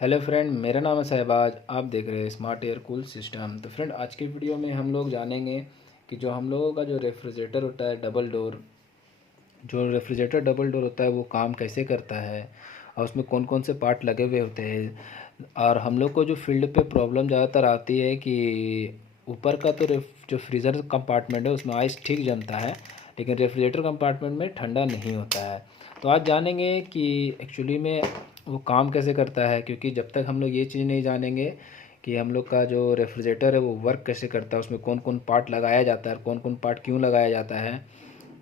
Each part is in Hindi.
हेलो फ्रेंड, मेरा नाम है शहबाज। आप देख रहे हैं स्मार्ट एयर कूल सिस्टम। तो फ्रेंड, आज के वीडियो में हम लोग जानेंगे कि जो हम लोगों का जो रेफ्रिजरेटर होता है डबल डोर होता है वो काम कैसे करता है और उसमें कौन कौन से पार्ट लगे हुए होते हैं। और हम लोग को जो फील्ड पे प्रॉब्लम ज़्यादातर आती है कि ऊपर का तो जो फ्रीज़र कंपार्टमेंट है उसमें आइस ठीक जमता है, लेकिन रेफ्रिजरेटर कंपार्टमेंट में ठंडा नहीं होता है। तो आज जानेंगे कि एक्चुअली में वो काम कैसे करता है, क्योंकि जब तक हम लोग ये चीज़ नहीं जानेंगे कि हम लोग का जो रेफ्रिजरेटर है वो वर्क कैसे करता है, उसमें कौन कौन पार्ट लगाया जाता है, कौन कौन पार्ट क्यों लगाया जाता है,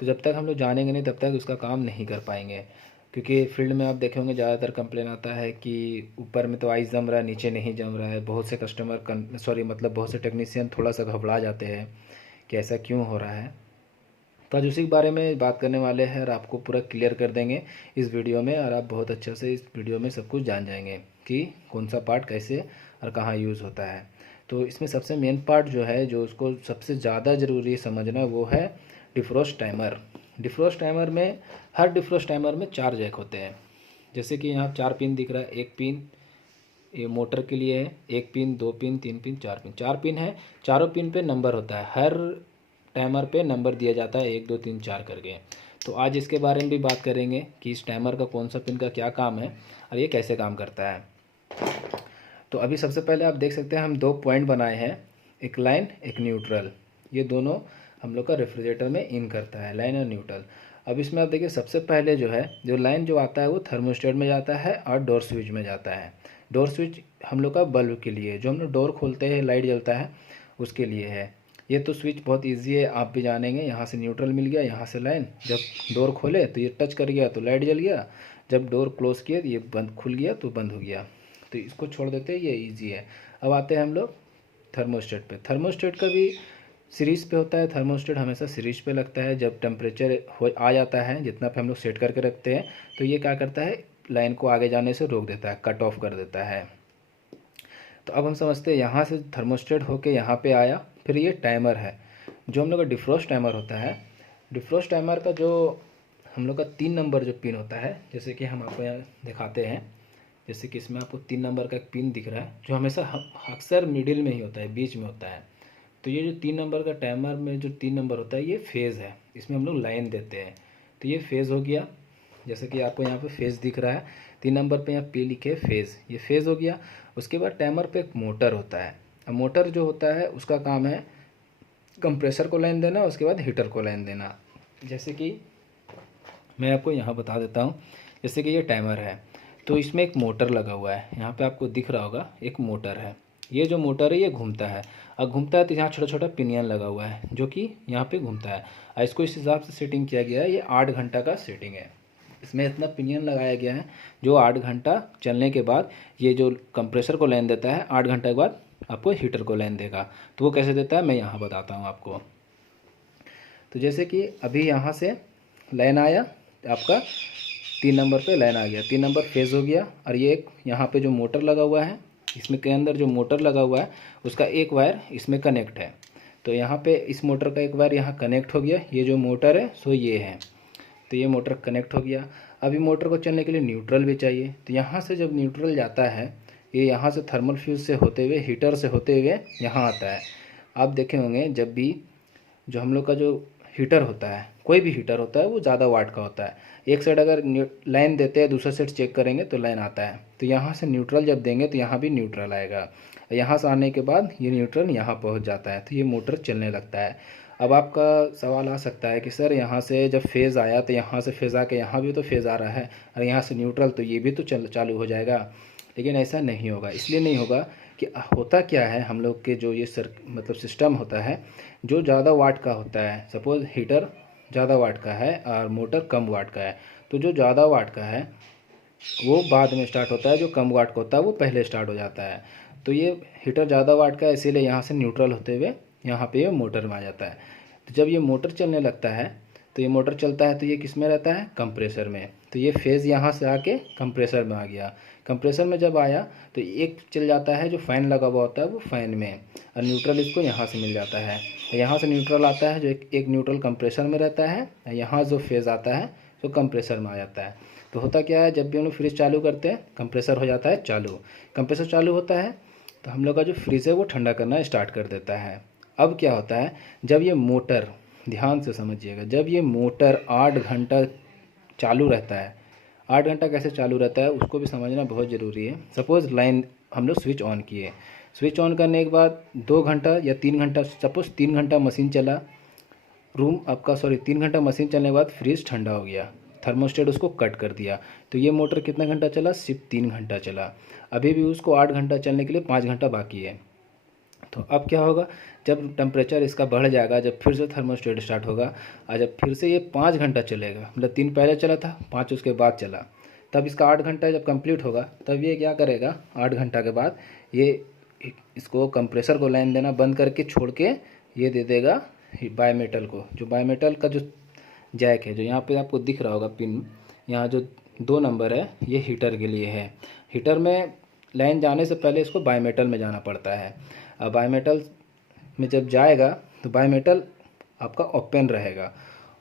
तो जब तक हम लोग जानेंगे नहीं तब तक उसका काम नहीं कर पाएंगे। क्योंकि फील्ड में आप देखे होंगे ज़्यादातर कंप्लेन आता है कि ऊपर में तो आइस जम रहा है, नीचे नहीं जम रहा है। बहुत से बहुत से टेक्नीशियन थोड़ा सा घबरा जाते हैं कि ऐसा क्यों हो रहा है। तो आज उसी के बारे में बात करने वाले हैं और आपको पूरा क्लियर कर देंगे इस वीडियो में, और आप बहुत अच्छे से इस वीडियो में सब कुछ जान जाएंगे कि कौन सा पार्ट कैसे और कहाँ यूज़ होता है। तो इसमें सबसे मेन पार्ट जो है, जो उसको सबसे ज़्यादा ज़रूरी समझना, वो है डिफ्रोस्ट टाइमर। डिफ्रोस्ट टाइमर में हर डिफ्रोस्ट टाइमर में 4 जैक होते हैं। जैसे कि यहाँ 4 पिन दिख रहा है। एक पिन ये मोटर के लिए है, एक pin, 2 pin, 3 pin, 4 pin. 4 pin है, चारों पिन पे नंबर होता है। हर टाइमर पे नंबर दिया जाता है 1 2 3 4 करके। तो आज इसके बारे में भी बात करेंगे कि इस टाइमर का कौन सा पिन का क्या काम है और ये कैसे काम करता है। तो अभी सबसे पहले आप देख सकते हैं हम 2 पॉइंट बनाए हैं, एक लाइन एक न्यूट्रल। ये दोनों हम लोग का रेफ्रिजरेटर में इन करता है, लाइन और न्यूट्रल। अब इसमें आप देखिए, सबसे पहले जो है, जो लाइन जो आता है वो थर्मोस्टेट में जाता है और डोर स्विच में जाता है। डोर स्विच हम लोग का बल्ब के लिए, जो हम लोग डोर खोलते हैं लाइट जलता है उसके लिए है। ये तो स्विच बहुत इजी है, आप भी जानेंगे। यहाँ से न्यूट्रल मिल गया, यहाँ से लाइन। जब डोर खोले तो ये टच कर गया तो लाइट जल गया, जब डोर क्लोज किया तो ये बंद, खुल गया तो बंद हो गया। तो इसको छोड़ देते हैं, ये इजी है। अब आते हैं हम लोग थर्मोस्टेट पे। थर्मोस्टेट का भी सीरीज़ पे होता है। थर्मोस्टेट हमेशा सीरीज पे लगता है। जब टेम्परेचर हो आ जाता है जितना पे हम लोग सेट करके रखते हैं, तो ये क्या करता है, लाइन को आगे जाने से रोक देता है, कट ऑफ कर देता है। तो अब हम समझते हैं, यहाँ से थर्मोस्टेट होके यहाँ पे आया, फिर ये टाइमर है जो हम लोग का डिफ्रोस्ट टाइमर होता है। डिफ्रोस्ट टाइमर का जो हम लोग का 3 नंबर जो पिन होता है, जैसे कि हम आपको यहाँ दिखाते हैं। जैसे कि इसमें आपको 3 नंबर का एक पिन दिख रहा है, जो हमेशा अक्सर मिडिल में ही होता है, बीच में होता है। तो ये जो 3 नंबर का टाइमर में जो 3 नंबर होता है, ये फेज़ है। इसमें हम लोग लाइन देते हैं। तो ये फेज़ हो गया, जैसे कि आपको यहाँ पे फेज़ दिख रहा है। 3 नंबर पे यहाँ पे लिखे फेज़, ये फेज़ हो गया। उसके बाद टाइमर पे एक मोटर होता है। अब मोटर जो होता है उसका काम है कंप्रेसर को लाइन देना, उसके बाद हीटर को लाइन देना। जैसे कि मैं आपको यहाँ बता देता हूँ। जैसे कि ये टाइमर है, तो इसमें एक मोटर लगा हुआ है, यहाँ पे आपको दिख रहा होगा एक मोटर है। ये जो मोटर है ये घूमता है, और घूमता है तो यहाँ छोटा छोटा पिनियन लगा हुआ है जो कि यहाँ पे घूमता है। और इसको इस हिसाब से सेटिंग किया गया है, ये 8 घंटा का सेटिंग है। इसमें इतना पिनियन लगाया गया है जो 8 घंटा चलने के बाद ये जो कंप्रेसर को लाइन देता है, 8 घंटे के बाद आपको हीटर को लाइन देगा। तो वो कैसे देता है मैं यहाँ बताता हूँ आपको। तो जैसे कि अभी यहाँ से लाइन आया, आपका 3 नंबर पे लाइन आ गया, 3 नंबर फेज़ हो गया। और ये एक यहाँ पे जो मोटर लगा हुआ है, इसमें के अंदर जो मोटर लगा हुआ है उसका एक वायर इसमें कनेक्ट है। तो यहाँ पे इस मोटर का एक वायर यहाँ कनेक्ट हो गया, ये जो मोटर है सो ये है। तो ये मोटर कनेक्ट हो गया। अभी मोटर को चलने के लिए न्यूट्रल भी चाहिए। तो यहाँ से जब न्यूट्रल जाता है, ये यहाँ से थर्मल फ्यूज से होते हुए, हीटर से होते हुए यहाँ आता है। आप देखे होंगे जब भी जो हम लोग का जो हीटर होता है, कोई भी हीटर होता है, वो ज़्यादा वाट का होता है। एक साइड अगर लाइन देते हैं, दूसरा साइड चेक करेंगे तो लाइन आता है। तो यहाँ से न्यूट्रल जब देंगे तो यहाँ भी न्यूट्रल आएगा। यहाँ से आने के बाद ये न्यूट्रल यहाँ पहुँच जाता है, तो ये मोटर चलने लगता है। अब आपका सवाल आ सकता है कि सर यहाँ से जब फेज़ आया तो यहाँ से फेज़ आके यहाँ भी तो फेज़ आ रहा है, और यहाँ से न्यूट्रल तो ये भी तो चालू हो जाएगा। लेकिन ऐसा नहीं होगा। इसलिए नहीं होगा कि होता क्या है, हम लोग के जो ये सिस्टम होता है, जो ज़्यादा वाट का होता है, सपोज़ हीटर ज़्यादा वाट का है और मोटर कम वाट का है, तो जो ज़्यादा वाट का है वो बाद में स्टार्ट होता है, जो कम वाट का होता है वो पहले स्टार्ट हो जाता है। तो ये हीटर ज़्यादा वाट का है, इसीलिए यहाँ से न्यूट्रल होते हुए यहाँ पे ये मोटर में आ जाता है। तो जब ये मोटर चलने लगता है, तो ये मोटर चलता है तो ये किस में रहता है, कंप्रेसर में। तो ये फेज़ यहाँ से आके कंप्रेसर में आ गया। कंप्रेसर में जब आया तो एक चल जाता है, जो फ़ैन लगा हुआ होता है वो फ़ैन में, और न्यूट्रल इसको यहाँ से मिल जाता है। यहाँ से न्यूट्रल आता है, जो एक न्यूट्रल कंप्रेसर में रहता है, यहाँ जो फेज़ आता है तो कंप्रेसर में आ जाता है। तो होता क्या है, जब भी हम लोग फ्रिज चालू करते हैं कंप्रेसर हो जाता है चालू। कंप्रेसर चालू होता है तो हम लोग का जो फ्रिज है वो ठंडा करना स्टार्ट कर देता है। अब क्या होता है, जब ये मोटर, ध्यान से समझिएगा, जब ये मोटर 8 घंटा चालू रहता है, 8 घंटा कैसे चालू रहता है उसको भी समझना बहुत ज़रूरी है। सपोज़ लाइन हम लोग स्विच ऑन किए, स्विच ऑन करने के बाद 2 घंटा या 3 घंटा, सपोज़ 3 घंटा मशीन चला, रूम आपका 3 घंटा मशीन चलने के बाद फ्रिज ठंडा हो गया, थर्मोस्टेट उसको कट कर दिया, तो ये मोटर कितना घंटा चला, सिर्फ 3 घंटा चला। अभी भी उसको 8 घंटा चलने के लिए 5 घंटा बाकी है। तो अब क्या होगा, जब टेम्परेचर इसका बढ़ जाएगा, जब फिर से थर्मोस्टेट स्टार्ट होगा और जब फिर से ये 5 घंटा चलेगा, मतलब 3 पहले चला था, 5 उसके बाद चला, तब इसका 8 घंटा जब कंप्लीट होगा तब ये क्या करेगा, 8 घंटा के बाद ये इसको कंप्रेसर को लाइन देना बंद करके छोड़ के ये दे देगा बायोमेटल को। जो बायोमेटल का जो जैक है, जो यहाँ पे आपको दिख रहा होगा पिन, यहाँ जो 2 नंबर है ये हीटर के लिए है। हीटर में लाइन जाने से पहले इसको बायोमेटल में जाना पड़ता है। अब बायोमेटल में जब जाएगा तो बायोमेटल आपका ओपन रहेगा।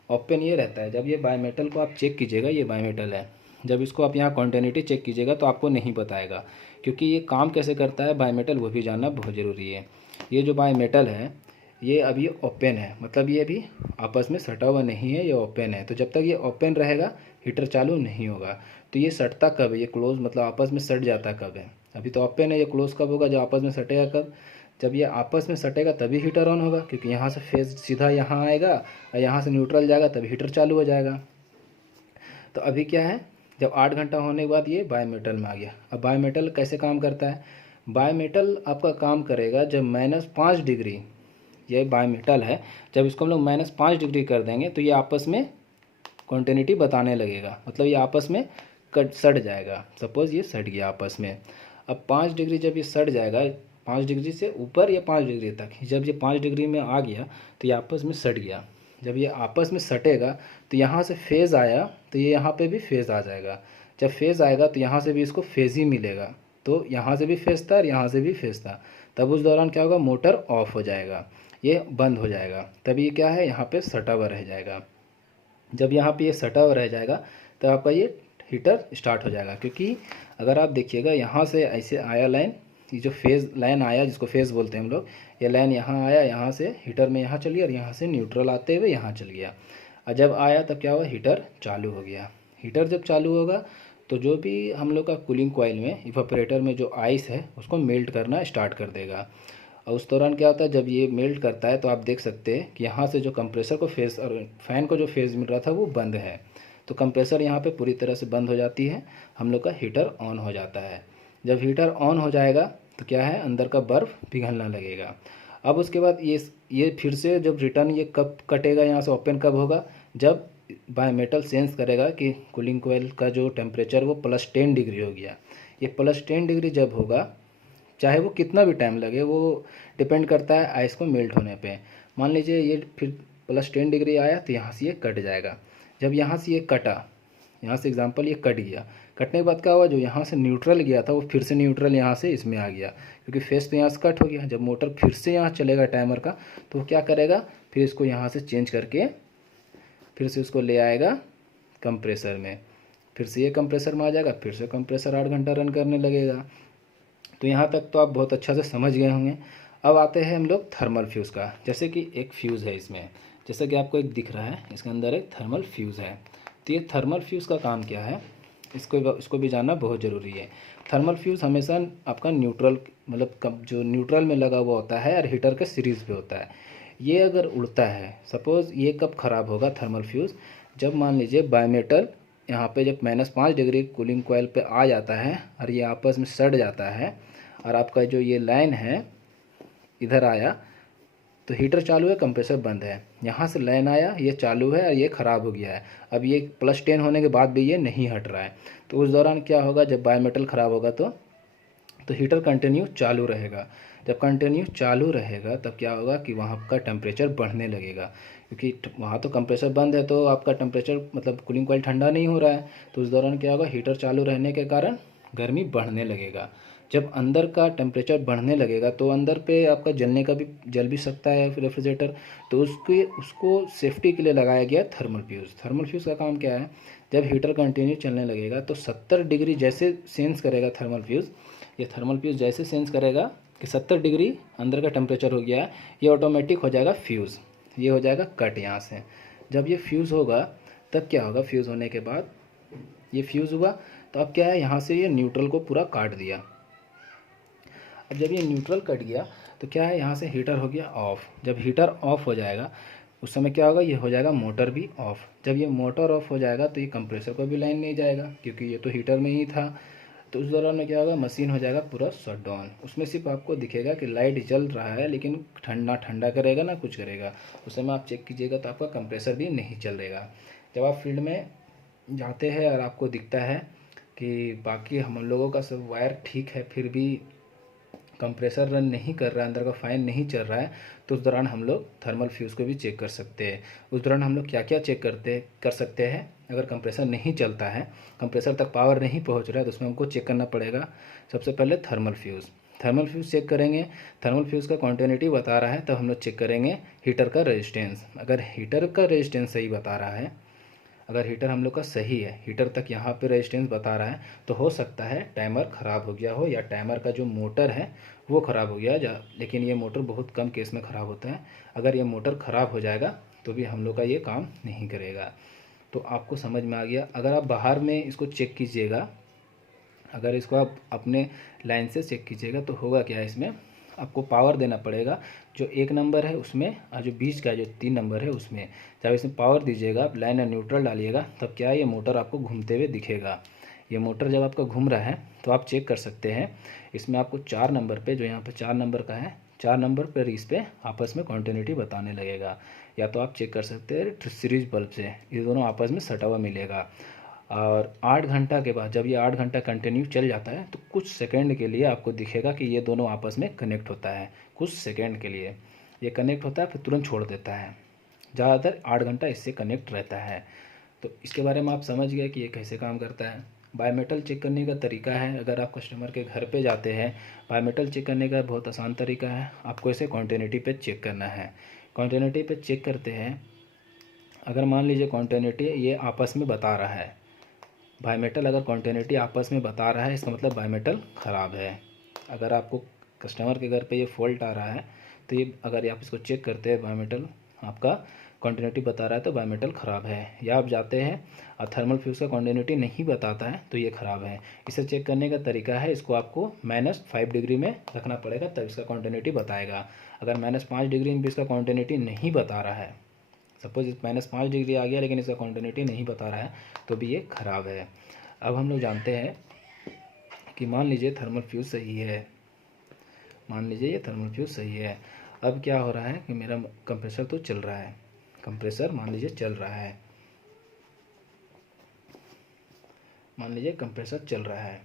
ओपन ये रहता है, जब ये बायोमेटल को आप चेक कीजिएगा, ये बायोमेटल है, जब इसको आप यहाँ कॉन्टिन्यूटी चेक कीजिएगा तो आपको नहीं बताएगा, क्योंकि ये काम कैसे करता है बायोमेटल वो भी जानना बहुत ज़रूरी है। ये जो बायोमेटल है ये अभी ओपन है, मतलब ये अभी आपस में सटा हुआ नहीं है, ये ओपन है। तो जब तक ये ओपन रहेगा हीटर चालू नहीं होगा। तो ये सटता कब है, ये क्लोज मतलब आपस में सट जाता कब है, अभी तो ओपन है, ये क्लोज कब होगा, जब आपस में सटेगा कब, जब ये आपस में सटेगा तभी हीटर ऑन होगा, क्योंकि यहाँ से फेज सीधा यहाँ आएगा और यहाँ से न्यूट्रल जाएगा तभी हीटर चालू हो जाएगा। तो अभी क्या है, जब 8 घंटा होने के बाद ये बायोमेटल में आ गया। अब बायोमेटल कैसे काम करता है, बायोमेटल आपका काम करेगा जब -5 डिग्री, ये बायोमेटल है, जब इसको हम लोग -5 डिग्री कर देंगे तो ये आपस में कॉन्टिन्यूटी बताने लगेगा, मतलब ये आपस में सट जाएगा। सपोज़ ये सट गया आपस में। अब 5 डिग्री जब ये सट जाएगा, 5 डिग्री से ऊपर या 5 डिग्री तक, जब ये 5 डिग्री में आ गया तो ये आपस में सट गया। जब ये आपस में सटेगा तो यहाँ से फेज़ आया तो ये यहाँ पे भी फेज़ आ जाएगा। जब फेज़ आएगा तो यहाँ से भी इसको फेज़ ही मिलेगा, तो यहाँ से भी फेज़ था और यहाँ से भी फेज़ था। तब उस दौरान क्या होगा, मोटर ऑफ हो जाएगा, ये बंद हो जाएगा, तभी क्या है यहाँ पे सटा हुआ रह जाएगा। जब यहाँ पे ये सटा हुआ रह जाएगा तब आपका ये हीटर स्टार्ट हो जाएगा। क्योंकि अगर आप देखिएगा यहाँ से ऐसे आया लाइन, ये जो फेज़ लाइन आया जिसको फेज़ बोलते हैं हम लोग, ये लाइन यहाँ आया, यहाँ से हीटर में यहाँ चल गया और यहाँ से न्यूट्रल आते हुए यहाँ चल गया। और जब आया तब क्या हुआ, हीटर चालू हो गया। हीटर जब चालू होगा तो जो भी हम लोग का कूलिंग कॉइल में इवापोरेटर में जो आइस है उसको मेल्ट करना स्टार्ट कर देगा। और उस दौरान क्या होता है, जब ये मेल्ट करता है तो आप देख सकते हैं कि यहाँ से जो कंप्रेसर को फेज़ और फ़ैन को जो फेज़ मिल रहा था वो बंद है, तो कंप्रेसर यहाँ पे पूरी तरह से बंद हो जाती है, हम लोग का हीटर ऑन हो जाता है। जब हीटर ऑन हो जाएगा तो क्या है, अंदर का बर्फ़ पिघलना लगेगा। अब उसके बाद ये फिर से जब रिटर्न ये कब कटेगा, यहाँ से ओपन कब होगा, जब बायोमेटल सेंस करेगा कि कूलिंग कोयल का जो टेम्परेचर वो +10 डिग्री हो गया। ये +10 डिग्री जब होगा, चाहे वो कितना भी टाइम लगे, वो डिपेंड करता है आइस को मेल्ट होने पे। मान लीजिए ये फिर +10 डिग्री आया तो यहाँ से ये कट जाएगा। जब यहाँ से ये कटा, यहाँ से एग्जांपल ये कट गया, कटने के बाद क्या हुआ, जो यहाँ से न्यूट्रल गया था वो फिर से न्यूट्रल यहाँ से इसमें आ गया, क्योंकि फेस तो यहाँ से कट हो गया। जब मोटर फिर से यहाँ चलेगा टाइमर का तो वो क्या करेगा, फिर इसको यहाँ से चेंज करके फिर से उसको ले आएगा कंप्रेसर में, फिर से ये कंप्रेसर में आ जाएगा, फिर से कंप्रेसर 8 घंटा रन करने लगेगा। तो यहाँ तक तो आप बहुत अच्छा से समझ गए होंगे। अब आते हैं हम लोग थर्मल फ्यूज़ का। जैसे कि एक फ्यूज़ है इसमें, जैसे कि आपको एक दिख रहा है, इसके अंदर एक थर्मल फ्यूज़ है। तो ये थर्मल फ्यूज़ का काम क्या है, इसको भी जानना बहुत ज़रूरी है। थर्मल फ्यूज़ हमेशा आपका न्यूट्रल, मतलब जो न्यूट्रल में लगा हुआ होता है और हीटर के सीरीज़ पे होता है। ये अगर उड़ता है, सपोज़ ये कब ख़राब होगा थर्मल फ्यूज़, जब मान लीजिए बायोमेटल यहाँ पे जब -5 डिग्री कूलिंग कॉइल पे आ जाता है और ये आपस में सट जाता है और आपका जो ये लाइन है इधर आया तो हीटर चालू है, कंप्रेसर बंद है। यहाँ से लाइन आया, ये चालू है और ये ख़राब हो गया है। अब ये +10 होने के बाद भी ये नहीं हट रहा है, तो उस दौरान क्या होगा, जब बायोमेटल ख़राब होगा तो हीटर कंटिन्यू चालू रहेगा। जब कंटिन्यू चालू रहेगा तब क्या होगा कि वहाँ का टेम्परेचर बढ़ने लगेगा, क्योंकि वहाँ तो कंप्रेसर बंद है तो आपका टेम्परेचर मतलब कूलिंग कॉइल ठंडा नहीं हो रहा है। तो उस दौरान क्या होगा, हीटर चालू रहने के कारण गर्मी बढ़ने लगेगा। जब अंदर का टेम्परेचर बढ़ने लगेगा तो अंदर पे आपका जल भी सकता है रेफ्रिजरेटर। तो उसको सेफ्टी के लिए लगाया गया थर्मल फ्यूज़। थर्मल फ्यूज़ का काम क्या है, जब हीटर कंटिन्यू चलने लगेगा तो 70 डिग्री जैसे सेंस करेगा थर्मल फ्यूज़, ये थर्मल फ्यूज़ जैसे सेंस करेगा कि 70 डिग्री अंदर का टेम्परेचर हो गया है, ये ऑटोमेटिक हो जाएगा फ्यूज़, ये हो जाएगा कट यहाँ से। जब ये फ्यूज़ होगा तब क्या होगा, फ्यूज़ होने के बाद ये फ्यूज़ हुआ तो अब क्या है, यहाँ से ये न्यूट्रल को पूरा काट दिया। अब जब ये न्यूट्रल कट गया तो क्या है, यहाँ से हीटर हो गया ऑफ़। जब हीटर ऑफ़ हो जाएगा उस समय क्या होगा, ये हो जाएगा मोटर भी ऑफ़। जब ये मोटर ऑफ़ हो जाएगा तो ये कंप्रेसर को भी लाइन नहीं जाएगा क्योंकि ये तो हीटर में ही था। तो उस दौरान में क्या होगा, मशीन हो जाएगा पूरा शट डाउन। उसमें सिर्फ आपको दिखेगा कि लाइट जल रहा है लेकिन ठंडा ठंडा करेगा ना कुछ करेगा। उस समय आप चेक कीजिएगा तो आपका कंप्रेसर भी नहीं चल रहेगा। जब आप फील्ड में जाते हैं और आपको दिखता है कि बाकी हम लोगों का सब वायर ठीक है फिर भी कंप्रेसर रन नहीं कर रहा है, अंदर का फ़ैन नहीं चल रहा है, तो उस दौरान हम लोग थर्मल फ्यूज़ को भी चेक कर सकते हैं। उस दौरान हम लोग क्या क्या चेक कर सकते हैं, अगर कंप्रेसर नहीं चलता है, कंप्रेसर तक पावर नहीं पहुंच रहा है तो उसमें हमको चेक करना पड़ेगा सबसे पहले thermal fuse. Thermal fuse check करेंगे, थर्मल फ्यूज़ का क्वांटिटी बता रहा है तब हम लोग चेक करेंगे हीटर का रेजिस्टेंस। अगर हीटर का रेजिस्टेंस सही बता रहा है, अगर हीटर हम लोग का सही है, हीटर तक यहाँ पे रेजिस्टेंस बता रहा है, तो हो सकता है टाइमर ख़राब हो गया हो या टाइमर का जो मोटर है वो ख़राब हो गया लेकिन ये मोटर बहुत कम केस में ख़राब होता है। अगर ये मोटर ख़राब हो जाएगा तो भी हम लोग का ये काम नहीं करेगा। तो आपको समझ में आ गया। अगर आप बाहर में इसको चेक कीजिएगा, अगर इसको आप अपने लाइन से चेक कीजिएगा तो होगा क्या, इसमें आपको पावर देना पड़ेगा। जो 1 नंबर है उसमें और जो बीच का जो 3 नंबर है उसमें, जब इसमें पावर दीजिएगा, आप लाइन और न्यूट्रल डालिएगा, तब क्या है, ये मोटर आपको घूमते हुए दिखेगा। ये मोटर जब आपका घूम रहा है तो आप चेक कर सकते हैं, इसमें आपको 4 नंबर पे, जो यहाँ पे 4 नंबर का है, 4 नंबर पर इस पर आपस में कॉन्टिन्यूटी बताने लगेगा। या तो आप चेक कर सकते हैं सीरीज बल्ब से, ये दोनों आपस में सटा हुआ मिलेगा। और 8 घंटा के बाद जब ये 8 घंटा कंटिन्यू चल जाता है तो कुछ सेकंड के लिए आपको दिखेगा कि ये दोनों आपस में कनेक्ट होता है। कुछ सेकंड के लिए ये कनेक्ट होता है फिर तुरंत छोड़ देता है। ज़्यादातर 8 घंटा इससे कनेक्ट रहता है। तो इसके बारे में आप समझ गए कि ये कैसे काम करता है। बायोमेटल चेक करने का तरीका है, अगर आप कस्टमर के घर पे जाते हैं, बायोमेटल चेक करने का बहुत आसान तरीका है। आपको इसे कॉन्टिन्यूटी पे चेक करना है। कॉन्टिन्यूटी पे चेक करते हैं, अगर मान लीजिए कॉन्टिन्यूटी ये आपस में बता रहा है, बायोमेटल अगर कॉन्टिन्यूटी आपस में बता रहा है इसका मतलब बायोमेटल ख़राब है। अगर आपको कस्टमर के घर पे ये फॉल्ट आ रहा है तो ये अगर आप इसको चेक करते हैं, बायोमेटल आपका कॉन्टिन्यूटी बता रहा है तो बायोमेटल ख़राब है। या आप जाते हैं और थर्मल फ्यूज़ का कॉन्टिन्यूटी नहीं बताता है तो ये ख़राब है। इसे चेक करने का तरीका है, इसको आपको -5 डिग्री में रखना पड़ेगा तब इसका कॉन्टिन्यूटी बताएगा। अगर -5 डिग्री में भी इसका कॉन्टिन्यूटी नहीं बता रहा है, सपोज -5 डिग्री आ गया लेकिन इसका कॉन्टिन्यूटी नहीं बता रहा है, तो भी ये ख़राब है। अब हम लोग जानते हैं कि मान लीजिए थर्मल फ्यूज़ सही है, मान लीजिए ये थर्मल फ्यूज़ सही है। अब क्या हो रहा है कि मेरा कंप्रेसर तो चल रहा है, कंप्रेसर मान लीजिए चल रहा है, मान लीजिए कंप्रेसर चल रहा है,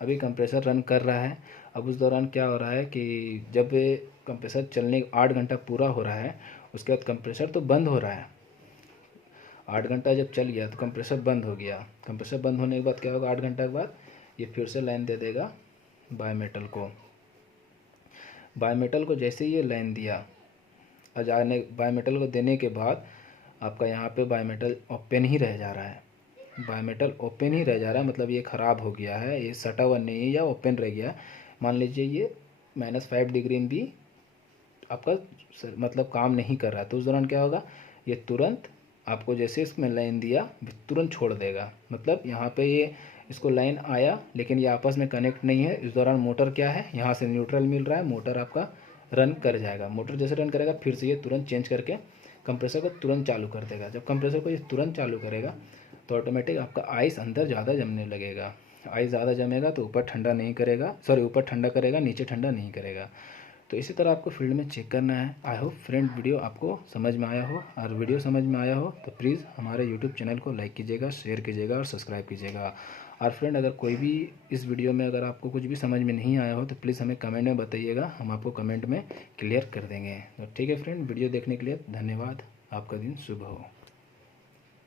अभी कंप्रेसर रन कर रहा है। अब उस दौरान क्या हो रहा है कि जब कंप्रेसर चलने 8 घंटा पूरा हो रहा है उसके बाद कंप्रेसर तो बंद हो रहा है। 8 घंटा जब चल गया तो कंप्रेसर बंद हो गया। कंप्रेसर बंद होने के बाद क्या होगा, 8 घंटा के बाद ये फिर से लाइन दे देगा बायोमेटल को। बायोमेटल को जैसे ही ये लाइन दिया, अजाने बायोमेटल को देने के बाद आपका यहाँ पे बायोमेटल ओपन ही रह जा रहा है। बायोमेटल ओपन ही रह जा रहा है मतलब ये ख़राब हो गया है, ये सटा हुआ नहीं है या ओपन रह गया। मान लीजिए ये -5 डिग्री में भी आपका मतलब काम नहीं कर रहा है तो उस दौरान क्या होगा, ये तुरंत आपको जैसे इसमें लाइन दिया तुरंत छोड़ देगा। मतलब यहाँ पे ये इसको लाइन आया लेकिन ये आपस में कनेक्ट नहीं है। इस दौरान मोटर क्या है, यहाँ से न्यूट्रल मिल रहा है, मोटर आपका रन कर जाएगा। मोटर जैसे रन करेगा फिर से ये तुरंत चेंज करके कंप्रेसर को तुरंत चालू कर देगा। जब कंप्रेसर को ये तुरंत चालू करेगा तो ऑटोमेटिक आपका आइस अंदर ज़्यादा जमने लगेगा। आइस ज़्यादा जमेगा तो ऊपर ठंडा नहीं करेगा, सॉरी ऊपर ठंडा करेगा नीचे ठंडा नहीं करेगा। तो इसी तरह आपको फील्ड में चेक करना है। आई होप फ्रेंड वीडियो आपको समझ में आया हो, और वीडियो समझ में आया हो तो प्लीज़ हमारे यूट्यूब चैनल को लाइक कीजिएगा, शेयर कीजिएगा और सब्सक्राइब कीजिएगा। और फ्रेंड अगर कोई भी इस वीडियो में अगर आपको कुछ भी समझ में नहीं आया हो तो प्लीज़ हमें कमेंट में बताइएगा, हम आपको कमेंट में क्लियर कर देंगे। तो ठीक है फ्रेंड, वीडियो देखने के लिए धन्यवाद। आपका दिन शुभ हो।